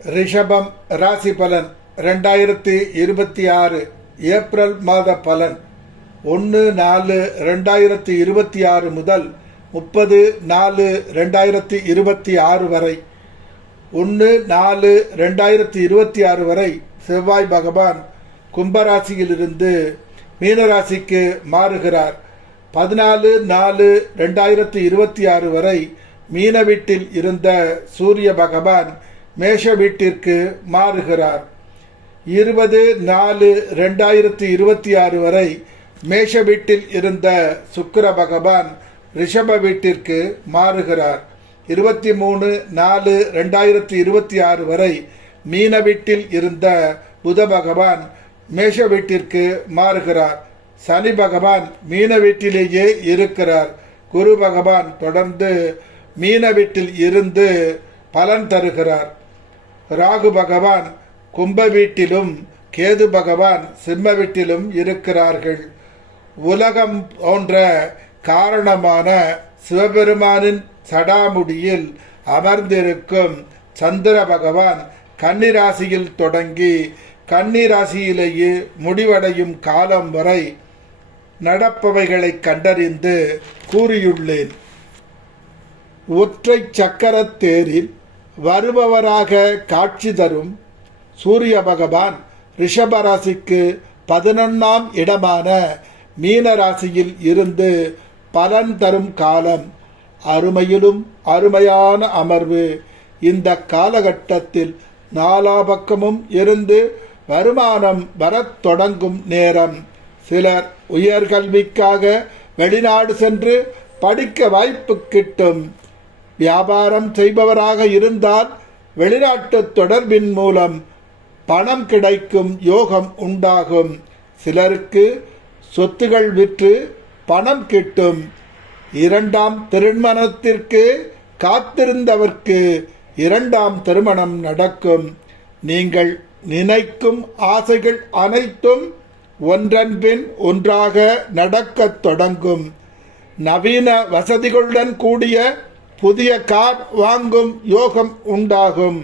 ரிஷபம் ராசி பலன் 2026 ஏப்ரல் மாத பலன் 1-4-2026 முதல் 30-4-2026 வரை. 1-4-2026 வரை செவ்வாய் பகவான் கும்பராசியிலிருந்து மீனராசிக்கு மாறுகிறார். 14-4-2026 வரை மீன வீட்டில் இருந்த சூரிய பகவான் மேஷ வீட்டிற்கு மாறுகிறார். 20-4-2026 வரை மேஷ வீட்டில் இருந்த சுக்கிர பகவான் ரிஷப வீட்டிற்கு மாறுகிறார். 23-4-2026 வரை மீன வீட்டில் இருந்த புத பகவான் மேஷ வீட்டிற்கு மாறுகிறார். சனி பகவான் மீன வீட்டிலேயே இருக்கிறார். குரு பகவான் தொடர்ந்து மீன வீட்டில் இருந்து பலன் தருகிறார். ராகு பகவான் கும்ப வீட்டிலும் கேது பகவான் சிம்ம வீட்டிலும் இருக்கிறார்கள். உலகம் போன்ற காரணமான சிவபெருமானின் சடாமுடியில் அமர்ந்திருக்கும் சந்திர பகவான் கன்னிராசியில் தொடங்கி கன்னிராசியிலேயே முடிவடையும் காலம் வரை நடப்பவைகளை கண்டறிந்து கூறியுள்ளேன். ஒற்றை சக்கர தேரில் வருபவராக காட்சி தரும் சூரிய பகவான் ரிஷபராசிக்கு 11ஆம் இடமான மீனராசியில் இருந்து பலன் தரும் காலம். அருமையிலும் அருமையான அமர்வு. இந்த காலகட்டத்தில் நாலா பக்கமும் இருந்து வருமானம் வரத் தொடங்கும் நேரம். சிலர் உயர்கல்விக்காக வெளிநாடு சென்று படிக்க வாய்ப்பு கிட்டும். வியாபாரம் செய்பவராக இருந்தால் வெளிநாட்டு தொடர்பின் மூலம் பணம் கிடைக்கும் யோகம் உண்டாகும். சிலருக்கு சொத்துகள் விற்று பணம் கிட்டும். 2ஆம் திருமணத்திற்கு காத்திருந்தவர்க்கு 2ஆம் திருமணம் நடக்கும். நீங்கள் நினைக்கும் ஆசைகள் அனைத்தும் ஒன்றன் பின் ஒன்றாக நடக்கத் தொடங்கும். நவீன வசதிகளுடன் கூடிய புதிய கார் வாங்கும் யோகம் உண்டாகும்.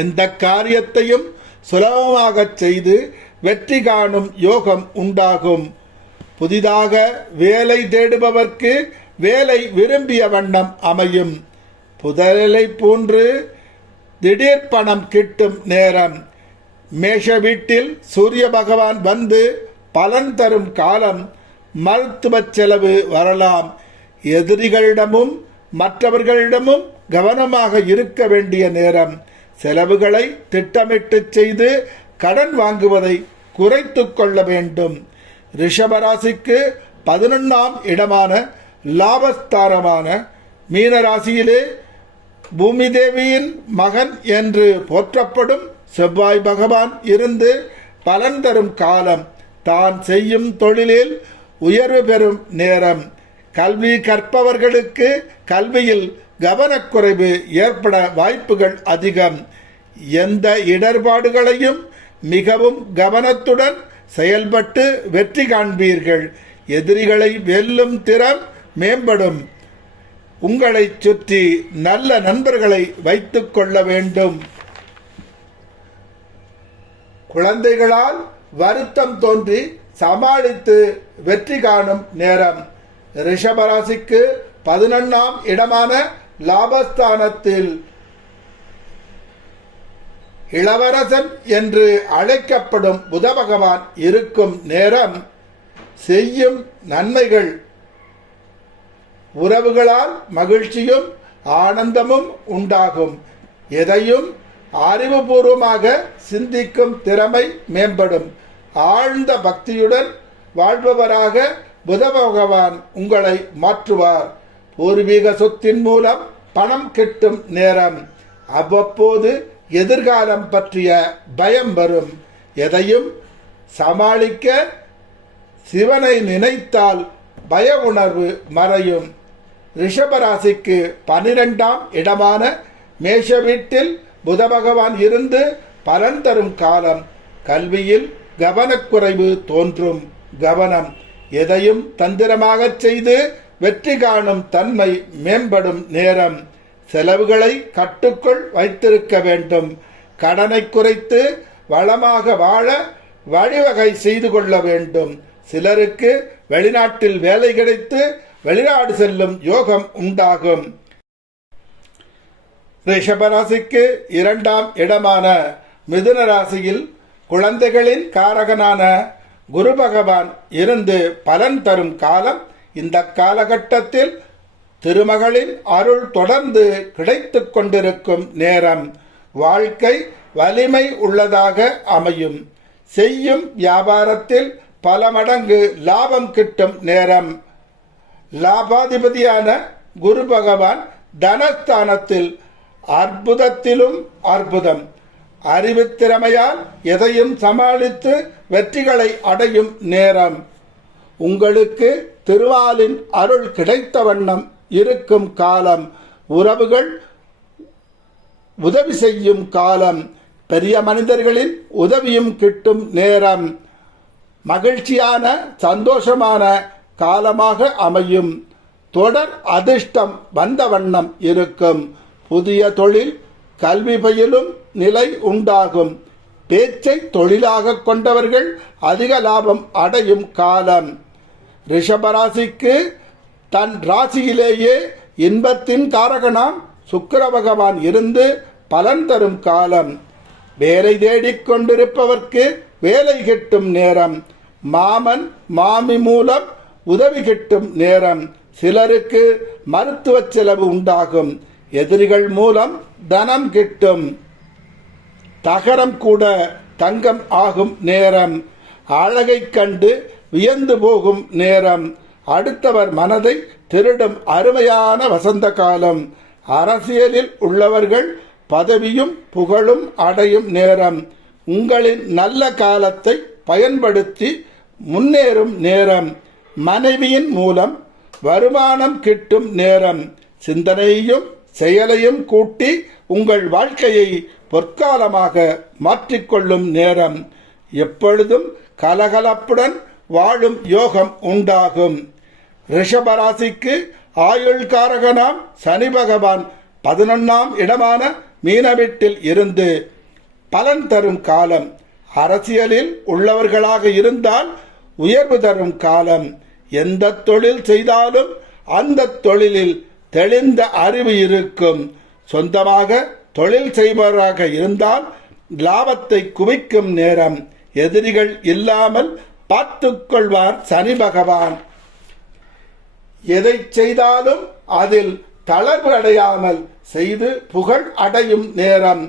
எந்த காரியத்தையும் சுலபமாக செய்து வெற்றி காணும் யோகம் உண்டாகும். புதிதாக வேலை தேடுபவர்க்கு வேலை விரும்பிய வண்ணம் அமையும். புதலை போன்று திடீர் பணம் கிட்டும் நேரம். மேஷ வீட்டில் சூரிய பகவான் வந்து பலன் தரும் காலம். மருத்துவ செலவு வரலாம். எதிரிகளிடமும் மற்றவர்களிடமும் கவனமாக இருக்க வேண்டிய நேரம். செலவுகளை திட்டமிட்டு செய்து கடன் வாங்குவதை குறைத்து கொள்ள வேண்டும். ரிஷபராசிக்கு 11ஆம் இடமான லாபஸ்தானமான மீனராசியிலே பூமி தேவியின் மகன் என்று போற்றப்படும் செவ்வாய் பகவான் இருந்து பலன் தரும் காலம். தான் செய்யும் தொழிலில் உயர்வு பெறும் நேரம். கல்வி கற்பவர்களுக்கு கல்வியில் கவனக்குறைவு ஏற்பட வாய்ப்புகள் அதிகம். எந்த இடர்பாடுகளையும் மிகவும் கவனத்துடன் செயல்பட்டு வெற்றி காண்பீர்கள். எதிரிகளை வெல்லும் திறம் மேம்படும். உங்களை சுற்றி நல்ல நண்பர்களை வைத்துக் கொள்ள வேண்டும். குழந்தைகளால் வருத்தம் தோன்றி சமாளித்து வெற்றி காணும் நேரம். ரிஷபராசிக்கு 11ஆம் இடமான லாபஸ்தானத்தில் இளவரசன் என்று அழைக்கப்படும் புத பகவான் இருக்கும் நேரம். செய்யும் நன்மைகள். உறவுகளால் மகிழ்ச்சியும் ஆனந்தமும் உண்டாகும். எதையும் அறிவுபூர்வமாக சிந்திக்கும் திறமை மேம்படும். ஆழ்ந்த பக்தியுடன் வாழ்பவராக புத பகவான் உங்களை மாற்றுவார். பூர்வீக சொத்தின் மூலம் பணம் கிட்டும் நேரம். அவ்வப்போது எதிர்காலம் பற்றிய பயம் வரும். எதையும் சமாளிக்க சிவனை நினைத்தால் பய உணர்வு மறையும். ரிஷபராசிக்கு 12ஆம் இடமான மேஷ வீட்டில் புத பகவான் இருந்து பலன் தரும் காலம். கல்வியில் கவனக்குறைவு தோன்றும். கவனம். எதையும் தந்திரமாக செய்து வெற்றி காணும் தன்மை மேம்படும் நேரம். செலவுகளை கட்டுக்குள் வைத்திருக்க வேண்டும். கடனை குறைத்து வளமாக வாழ வழிவகை செய்து கொள்ள வேண்டும். சிலருக்கு வெளிநாட்டில் வேலை கிடைத்து வெளிநாடு செல்லும் யோகம் உண்டாகும். ரிஷபராசிக்கு 2ஆம் இடமான மிதுன ராசியில் குழந்தைகளின் காரகனான குரு பகவான் இருந்து பலன் தரும் காலம். இந்த காலகட்டத்தில் திருமகளின் அருள் தொடர்ந்து கிடைத்துக் கொண்டிருக்கும் நேரம். வாழ்க்கை வலிமை உள்ளதாக அமையும். செய்யும் வியாபாரத்தில் பல மடங்கு லாபம் கிட்டும் நேரம். லாபாதிபதியான குரு பகவான் தனஸ்தானத்தில் அற்புதத்திலும் அற்புதம். அறிவுத்திறமையால் எதையும் சமாளித்து வெற்றிகளை அடையும் நேரம். உங்களுக்கு திருமாலின் அருள் கிடைத்த வண்ணம் இருக்கும் காலம். உறவுகள் உதவி செய்யும் காலம். பெரிய மனிதர்களின் உதவியும் கிட்டும் நேரம். மகிழ்ச்சியான சந்தோஷமான காலமாக அமையும். தொடர் அதிர்ஷ்டம் வந்த வண்ணம் இருக்கும். புதிய தொழில் கல்வி பயிலும் நிலை உண்டாகும். பேச்சை தொழிலாக கொண்டவர்கள் அதிக லாபம் அடையும் காலம். ரிஷபராசிக்கு தன் ராசியிலேயே இன்பத்தின் காரகனாம் சுக்கிர பகவான் இருந்து பலன் தரும் காலம். வேலை தேடிக்கொண்டிருப்பவர்க்கு வேலை கிட்டும் நேரம். மாமன் மாமி மூலம் உதவி கிட்டும் நேரம். சிலருக்கு மருத்துவ செலவு உண்டாகும். எதிரிகள் மூலம் தனம் கிட்டும். தகரம் கூட தங்கம் ஆகும் நேரம். அழகை கண்டு வியந்து போகும் நேரம். அடுத்தவர் மனதை திருடும் அருமையான வசந்த காலம். அரசியலில் உள்ளவர்கள் பதவியும் புகழும் அடையும் நேரம். உங்களின் நல்ல காலத்தை பயன்படுத்தி முன்னேறும் நேரம். மனைவியின் மூலம் வருமானம் கிட்டும் நேரம். சிந்தனையையும் செயலையும் கூட்டி உங்கள் வாழ்க்கையை பொற்காலமாக மாற்றிக்கொள்ளும் நேரம். எப்பொழுதும் கலகலப்புடன் வாழும் யோகம் உண்டாகும். ரிஷபராசிக்கு ஆயுள் காரகனாம் சனி பகவான் 11ஆம் இடமான மீன வீட்டில் இருந்து பலன் தரும் காலம். அரசியலில் உள்ளவர்களாக இருந்தால் உயர்வு தரும் காலம். எந்த தொழில் செய்தாலும் அந்த தொழிலில் தெளிந்த அறிவு இருக்கும். சொந்தமாக தொழில் செய்பவராக இருந்தால் லாபத்தை குவிக்கும் நேரம். எதிரிகள் இல்லாமல் பார்த்துக் கொள்வார் சனி பகவான். எதை செய்தாலும் அதில் தளர்வு அடையாமல் செய்து புகழ் அடையும் நேரம்.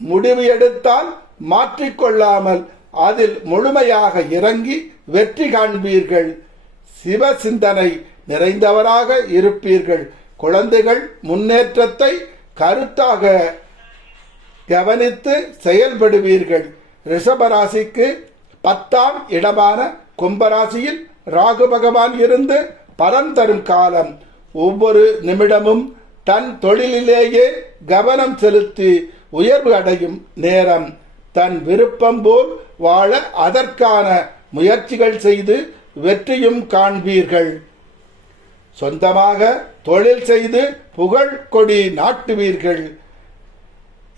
முடிவு எடுத்தால் மாற்றிக்கொள்ளாமல் அதில் முழுமையாக இறங்கி வெற்றி காண்பீர்கள். சிவ சிந்தனை நிறைந்தவராக இருப்பீர்கள். குழந்தைகள் முன்னேற்றத்தை கருத்தாக கவனித்து செயல்படுவீர்கள். ரிஷபராசிக்கு 10ஆம் இடமான கும்பராசியில் ராகு பகவான் இருந்து பலன் தரும் காலம். ஒவ்வொரு நிமிடமும் தன் தொழிலிலேயே கவனம் செலுத்தி உயர்வு அடையும் நேரம். தன் விருப்பம் போல் வாழ அதற்கான முயற்சிகள் செய்து வெற்றியும் காண்பீர்கள். சொந்தமாக தொழில் செய்து புகழ் கொடி நாட்டுவீர்கள்.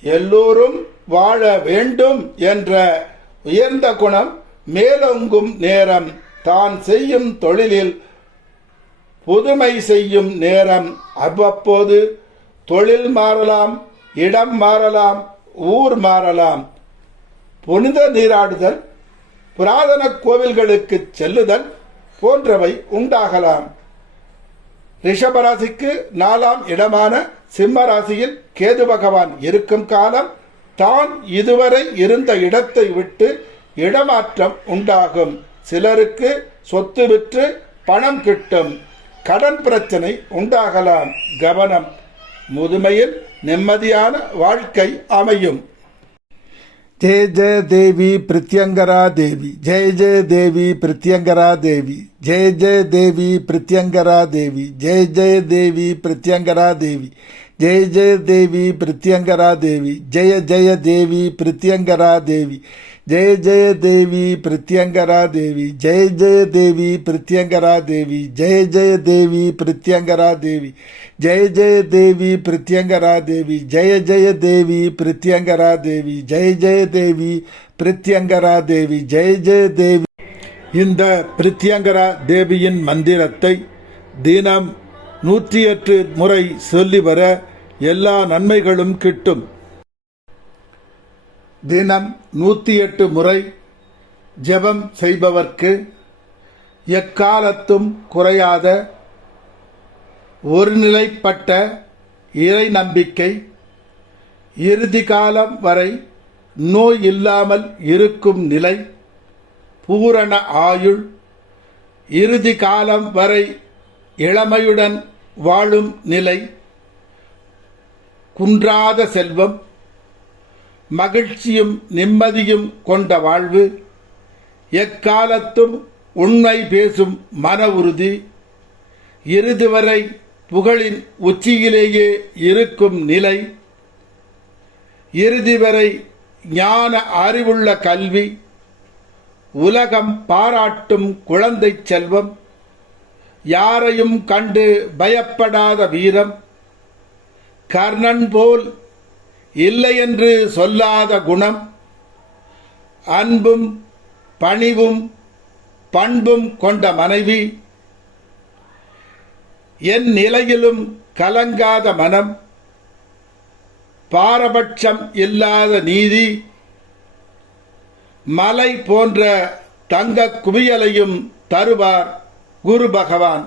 எல்லோரும் வாழ வேண்டும் என்ற உயர்ந்த குணம் மேலோங்கும் நேரம். தான் செய்யும் தொழிலில் புதுமை செய்யும் நேரம். அவ்வப்போது தொழில் மாறலாம், இடம் மாறலாம், ஊர் மாறலாம். புனித நீராடுதல், புராதன கோவில்களுக்கு செல்லுதல் போன்றவை உண்டாகலாம். ரிஷபராசிக்கு 4ஆம் இடமான சிம்ம ராசியில் கேது பகவான் இருக்கும் காலம். தான் இதுவரை இருந்த இடத்தை விட்டு இடமாற்றம் உண்டாகும். சிலருக்கு சொத்து விற்று பணம் கிட்டும். கடன் பிரச்சனை உண்டாகலாம். கவனம். முதுமையில் நிம்மதியான வாழ்க்கை அமையும். जय जय देवी प्रत्यंगरा देवी, जय जय देवी प्रत्यंगरा देवी, जय जय देवी प्रत्यंगरा देवी, जय जय देवी प्रत्यंगरा देवी, जय जय देवी प्रत्यंगरा देवी जय जय देवी प्रत्यंगरा देवी जय जय देवी प्रत्यंगरा देवी जय जय देवी प्रत्यंगरा देवी जय जय देवी प्रत्यंगरा देवी जय जय देवी प्रत्यंगरा देवी जय जय देवी प्रत्यंगरा देवी जय जय देवी प्रत्यंगरा देवी जय जय देवी இந்த பிரத்யங்கரா தேவியின் மந்திரத்தை தினம் 108 முறை சொல்லி வர எல்லா நன்மைகளும் கிட்டும். தினம் 108 முறை ஜெபம் செய்பவர்க்கு எக்காலத்தும் குறையாத ஒருநிலைப்பட்ட இறை நம்பிக்கை, இறுதி காலம் வரை நோய் இல்லாமல் இருக்கும் நிலை, பூரண ஆயுள், இறுதி காலம் வரை இளமையுடன் வாழும் நிலை, குன்றாத செல்வம், மகிழ்ச்சியும் நிம்மதியும் கொண்ட வாழ்வு, எக்காலத்தும் உண்மை பேசும் மன உறுதி, இறுதி வரை புகழின் உச்சியிலேயே இருக்கும் நிலை, இறுதி வரை ஞான அறிவுள்ள கல்வி, உலகம் பாராட்டும் குழந்தை செல்வம், யாரையும் கண்டு பயப்படாத வீரம், கர்ணன் போல் இல்லை என்று சொல்லாத குணம், அன்பும் பணிவும் பண்பும் கொண்ட மனைவி, என் நிலையிலும் கலங்காத மனம், பாரபட்சம் இல்லாத நீதி, மலை போன்ற தங்க குவியலையும் தருவார் குரு பகவான்.